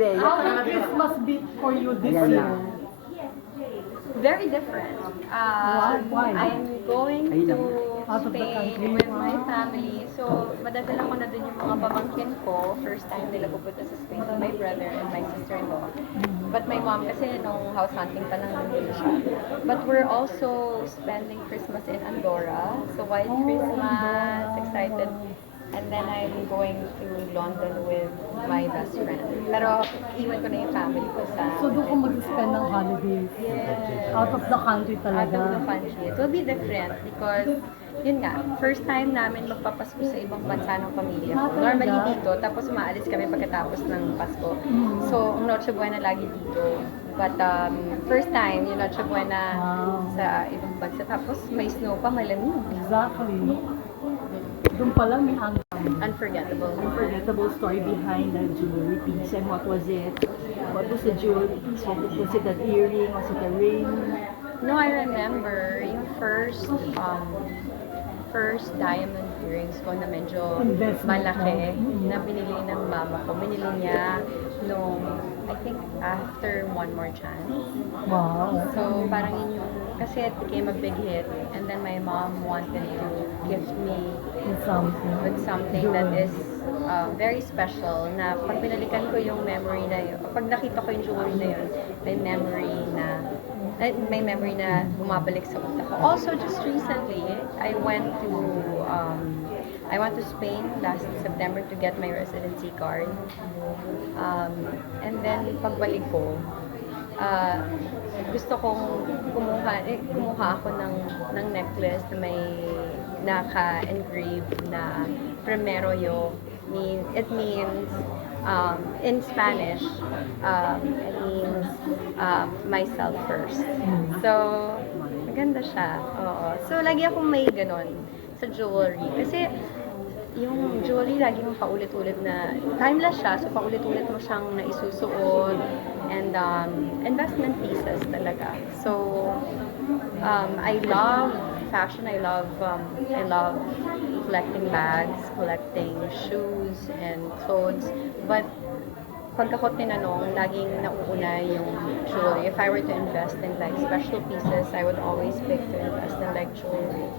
How will Christmas be for you this Ayan year? na. Very different. Why? I'm going Ayun to lang. Out of the Spain country? with my family. So, madadala ko na dun yung mga pamangkin ko. First time nila pupunta sa Spain with my brother and my sister-in-law. But my mom, kasi nung house hunting pa lang nandun siya. But we're also spending Christmas in Andorra. So, White Christmas, excited. And then I'm going to London with my best friend. Pero iwan ko na yung family ko sa... So doon ka mag-spend ng holidays? Yes. Out of the country Out talaga? of the country. It will be different because, yun nga, first time namin magpapasko sa ibang bansa ng pamilya ko. Normally dito, tapos umaalis kami pagkatapos ng Pasko. So, ang Noche Buena lagi dito. But first time, yung Noche Buena sa ibang bansa. Tapos may snow pa, malamig. Exactly. Doon pa lang may Unforgettable. unforgettable story behind the jewelry piece. And what was it? What was the jewelry piece? Was it an earring? Was it a ring? No, I remember yung first diamond earrings ko na medyo Investment malaki mo. na binili ng mama ko. Binili niya nung, I think, after One More Chance. Wow. So, parang yun yung, kasi it became a big hit. And then my mom wanted to gift me It's something. with something that is very special na pag binalikan ko yung memory na yun, pag nakita ko yung jewelry na yun, may memory na bumabalik sa utak ko. Also, just recently, I went to Spain last September to get my residency card. And then, pagbalik ko, gusto kong kumuha ako ng necklace na may naka-engrave na primero yo. It means in Spanish, it means myself first. So, maganda siya. Oo. So, lagi akong may ganon sa jewelry. Kasi, yung jewelry lagi mong paulit-ulit na, timeless siya, so paulit-ulit mo siyang naisusuot, and investment pieces talaga. So, I love fashion, I love collecting bags, collecting shoes and clothes, but pag ako tinanong, laging nauuna yung jewelry. If I were to invest in like special pieces, I would always pick to invest in like jewelry.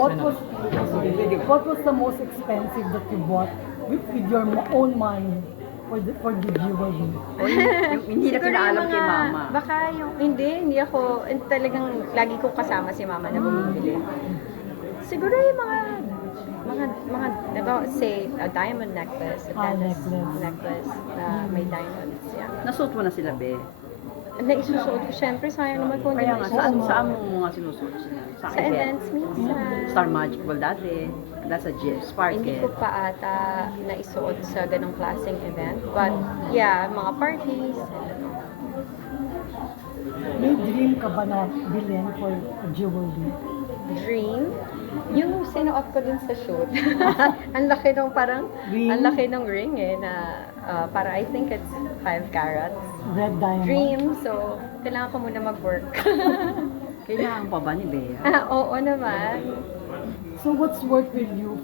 What was the most expensive that you bought with your own money for the jewelry? Yung hindi na Siguro pinaalam yung kay mama. Baka yung, hindi ako, talagang lagi ko kasama si mama na bumibili. Siguro yung mga, say, a diamond necklace, a tennis necklace na may diamonds, yeah. Nasuot mo na sila, be. Na isusuot ko, syempre, sayang naman kung Kaya hindi nga, maisusuot. saan mo mga sinusuot sila? Sa event? events minsan. Star Magic Ball dati. Nasa Sparkle. Hindi ko pa ata naisuot sa ganong klaseng event. But, yeah, mga parties, and ano. May dream ka ba na bilhin for jewelry? Dream, yung sinuot ko dun sa shoot. Ang laki nung parang, Ring? ang laki nung ring na para I think it's 5 carats. Red diamond? Dream, so kailangan ko muna mag-work. Kailangan pa ba ni Bea? Oo naman. So what's work with you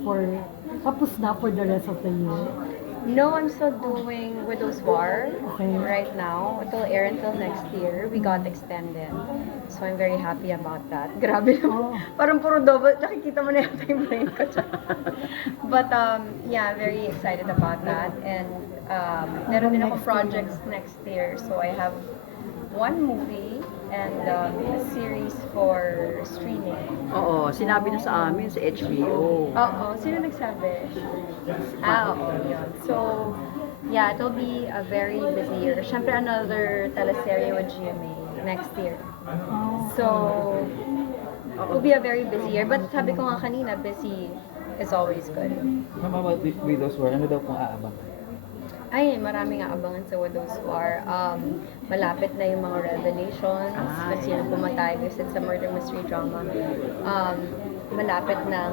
tapos na for the rest of the year? No, I'm still doing Widow's War Okay. right now. It will air until next year. We got extended. So I'm very happy about that. Grabe Oh. Parang puro double. Nakikita mo na yung timeline ko dyan. But yeah, very excited about that. And meron din ako projects next year. So I have one movie and a series for streaming. Oo, sinabi na sa amin sa HBO. Oo, sino nagsabi? Oo, yun. So, yeah, it'll be a very busy year. Siyempre, another teleserye with GMA next year. So, it'll be a very busy year. But sabi ko nga kanina, busy is always good. Mama, about Widow's War, ano daw pong aabang? Ay, maraming aabangan sa Widow's War. Malapit na yung mga revelations, kasi yung pumatay kasi sa murder mystery drama. Malapit na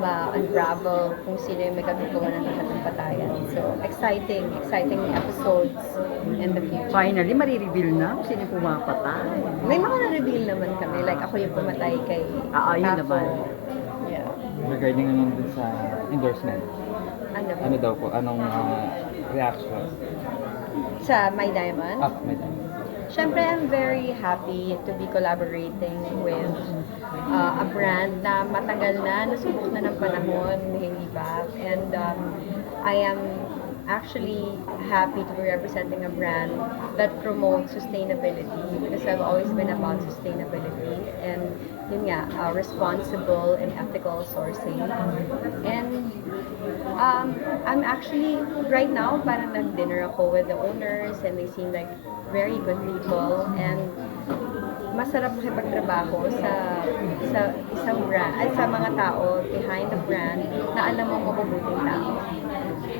ma-unravel kung sino yung may kagagawa ng lahat ng patayan. So, exciting episodes in the future. Finally, marireveal na kung sino yung pumapatay. May mga na-reveal naman kami, like ako yung pumatay kay Yun Paco. naman. Yeah. Regarding naman dun sa endorsement. Ano ba? Ano daw po? Anong reaction? Sa My Diamond? Ah, may time. Siyempre, I'm very happy to be collaborating with a brand na matagal na, nasubok na ng panahon, hindi ba? And I am actually happy to be representing a brand that promotes sustainability because I've always been about sustainability and yun nga, responsible and ethical sourcing. And I'm actually, right now, parang nag-dinner ako with the owners and they seem like very good people and masarap makipagtrabaho sa isang brand at sa mga tao behind the brand na alam mo mabubuting tao.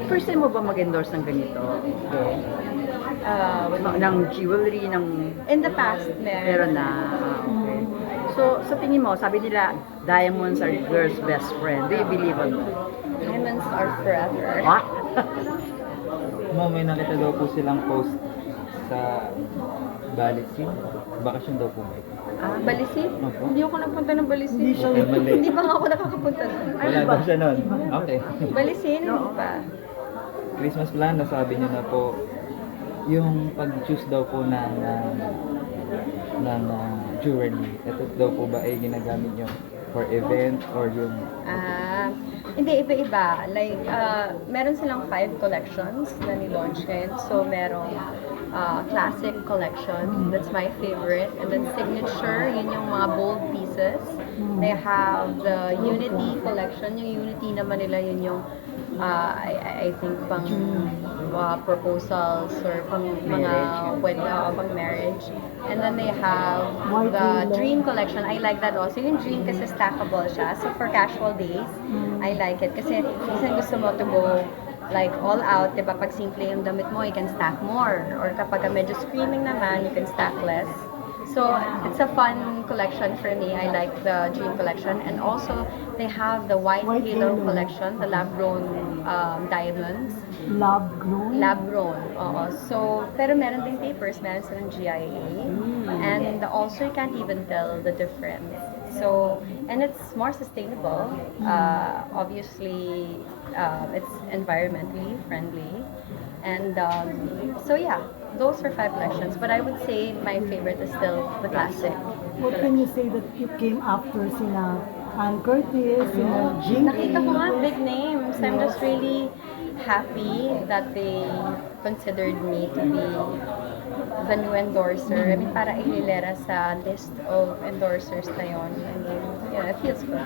First time mo ba mag-endorse ng ganito? Okay. With- Ng jewelry, ng in the past, meron na. Okay. So, sa tingin mo, sabi nila, diamonds are girl's best friend. Do you believe on that? Diamonds are forever. What? Ma'am, may nakita daw po silang post sa Balisin. Bakasyon daw po ba ito? Balisin? Opo. Hindi ako napunta ng Balisin. Hindi siya Okay, mali. Hindi pa nga ako nakakapunta doon. Wala daw siya nun. Okay. Balisin, hindi pa. Christmas plan, nasabi niyo na po, yung pag-choose daw po ng jewelry, ito daw po ba ay ginagamit niyo for event or yung Hindi, iba-iba. Like, meron silang 5 collections na ni-launch ngayon. So, merong classic collection, that's my favorite. And then signature, yun yung mga bold pieces. They have the Unity collection. Yung Unity naman nila, yun yung I think pang proposals or pang mga pwede pang marriage. And then they have White the Willow. Dream collection. I like that also. Yung Dream kasi stackable siya. So for casual days, I like it. Kasi minsan gusto mo to go like all out, diba? Pag simple yung damit mo, you can stack more. Or kapag medyo screaming naman, you can stack less. So it's a fun collection for me. I like the Dream collection. And also, they have the White White Halo Halo. collection, the lab-grown diamonds. Love grown. Lab-grown, oo. So, pero meron din papers, meron silang GIA. And also, you can't even tell the difference. So, and it's more sustainable. Obviously, it's environmentally friendly. And so, yeah, those are 5 collections. But I would say my favorite is still the classic. What can you say that you came after sina Ann Curtis, sina Jinky? Nakita ko nga big names. I'm just really happy that they considered me to be the new endorser. I mean, para ihilera sa list of endorsers na yon. I mean, yeah, it feels good.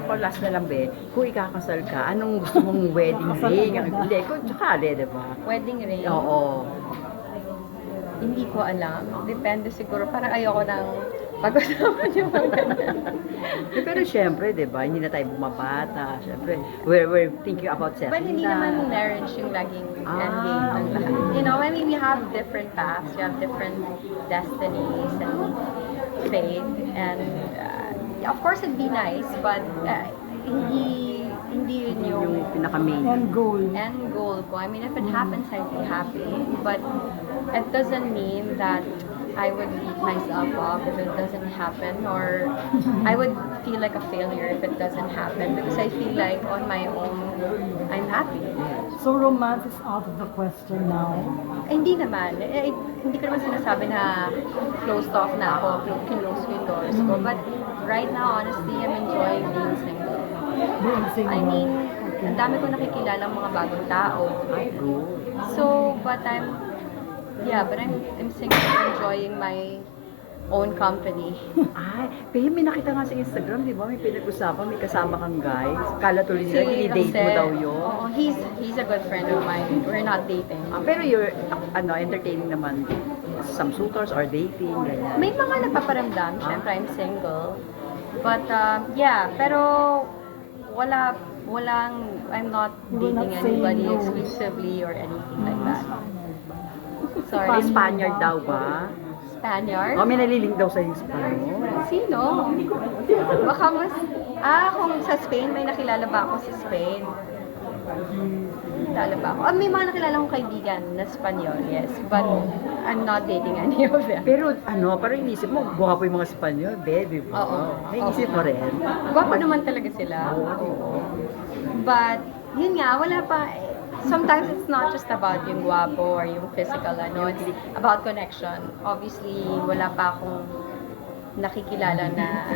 Ako last na lang, be. Kung ikakasal ka, anong gusto mong wedding ring? Hindi, kung tsakali, di ba? Wedding ring, Oo. hindi ko alam. Depende siguro. Parang ayoko nang pag-usapan yung mga ganyan. Pero syempre, di ba, hindi na tayo bumabata. Syempre, we're thinking about But settling hindi naman down. marriage yung laging endgame Ah, ng lahat. You know, I mean, we have different paths, we have different destinies and fate. And of course, it'd be nice, but hindi yun yung Yung pinaka-main. And goal. end goal ko. I mean, if it happens, I'd be happy. But it doesn't mean that I would beat myself up if it doesn't happen, or I would feel like a failure if it doesn't happen, because I feel like on my own, I'm happy. So romance is out of the question now. Hindi naman. Hindi ko naman sinasabi na closed off na ako, kinlose ko yung doors ko. But right now, honestly, I'm enjoying being single. Being single. I mean, ang dami ko nakikilala mga bagong tao. Ay, good. So, but I'm single, enjoying my own company. Ay, pero may nakita nga sa Instagram, di ba? May pinag-usapan, may kasama kang guys. Kala tuloy nila, dinidate mo daw yun. Oo, he's a good friend of mine. We're not dating. Pero you're, entertaining naman some suitors or dating, ganyan. May mga nagpaparamdam, syempre I'm single. But pero I'm not You will not dating say anybody no. exclusively or anything like that. Sorry. May Spaniard daw ba? Spaniard? O, may naliling daw sa Spaniard. Sino? Baka mas... kung sa Spain, may nakilala ba ako sa Spain? Nakilala ba ako? May mga nakilala akong kaibigan na Spanyol, yes. But I'm not dating any of them. Pero parang inisip mo, gwapo yung mga Spanyol, baby. Oo. Naisip mo rin. Gwapo naman talaga sila. Oo. But yun nga, wala pa. Sometimes it's not just about yung guwapo or yung physical, ano, it's about connection. Obviously, wala pa akong nakikilala na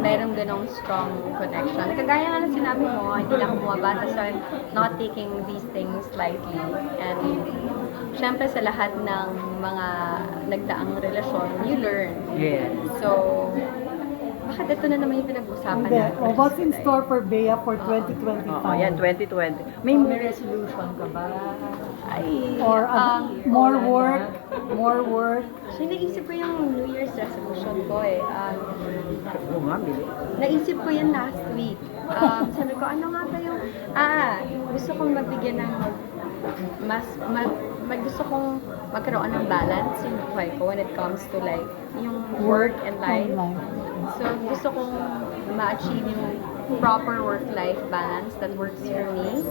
mayroong ganong strong connection. Kagaya nga na sinabi mo, hindi lang ako bumabata, so I'm not taking these things lightly. And syempre sa lahat ng mga nagdaang relasyon, you learn. Yes. So, bakit ito na naman yung pinag-usapan Hindi. natin? O, what's in store for Bea for 2025? Oo, yan, 2020. May resolution ka ba? Ay, Or more work? More work? so naisip ko yung New Year's resolution ko eh. Oo nga, Bili. Naisip ko yun last week. Sabi ko, ano nga ba yung... gusto kong mabigyan ng gusto kong magkaroon ng balance yung buhay ko when it comes to like yung work and life. So gusto kong ma-achieve yung proper work-life balance that works for me.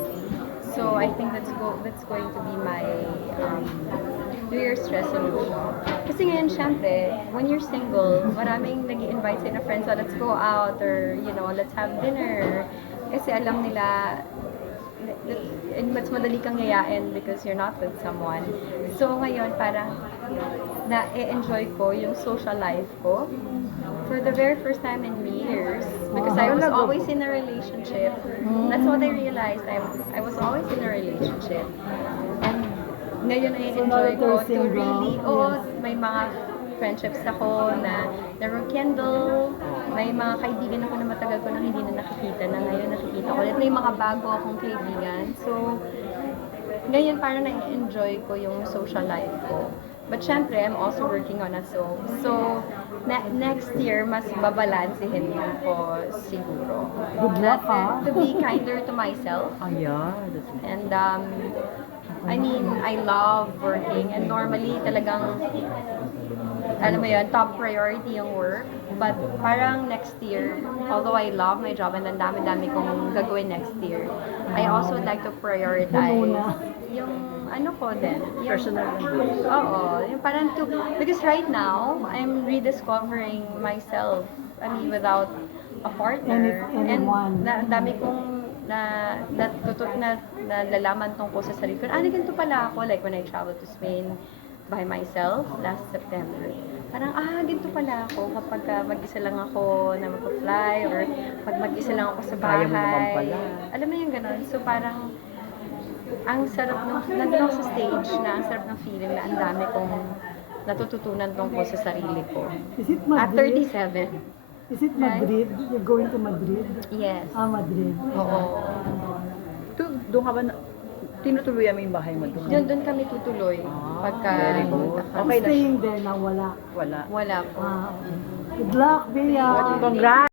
So I think that's going to be my New Year's resolution. Kasi ngayon, syempre, when you're single, maraming nag-i-invite sa na friends, so let's go out or, you know, let's have dinner. Kasi alam nila, mas madali kang yayain because you're not with someone. So ngayon, parang na-enjoy ko yung social life ko for the very first time in years because I was always in a relationship. That's what I realized. I was always in a relationship. And ngayon na-enjoy ko to really, may mga friendships ako na rekindle, may mga kaibigan ako na matagal ko nang hindi na nakikita na ngayon nakikita ko. At may mga bago akong kaibigan. So, ngayon parang na-enjoy ko yung social life ko. But syempre, I'm also working on a soul. So, next year, mas babalansehin ko siguro. Good luck, ha? To be kinder to myself. Ayan. And I mean, I love working and normally talagang alam mo yun, top priority yung work. But parang next year, although I love my job and ang dami-dami kong gagawin next year, I also would like to prioritize yung ano ko din. Yung, Personal goals. Oo. Yung parang because right now, I'm rediscovering myself. I mean, without a partner. Anyone. And ang dami kong nalalaman tungkol sa sarili ko. Ganito pala ako. Like when I traveled to Spain by myself last September. Parang, ganito pala ako kapag mag-isa lang ako na mag-fly or pag mag-isa lang ako sa bahay. Kaya mo naman pala. Alam mo yung ganun. So parang, ang sarap nandun ako sa stage na ang sarap ng feeling na ang dami kong natututunan tungkol sa sarili ko. Is it At Madrid? 37. Is it Madrid? You're going to Madrid? Yes. Madrid. Oo. Doon ka ba na, tinutuloyan mo yung bahay mo doon? Doon kami tutuloy. Pagka very good. pumunta kami. Okay na. Staying there na wala. Wala. Wala po. Okay. Good luck, Bea. Congrats!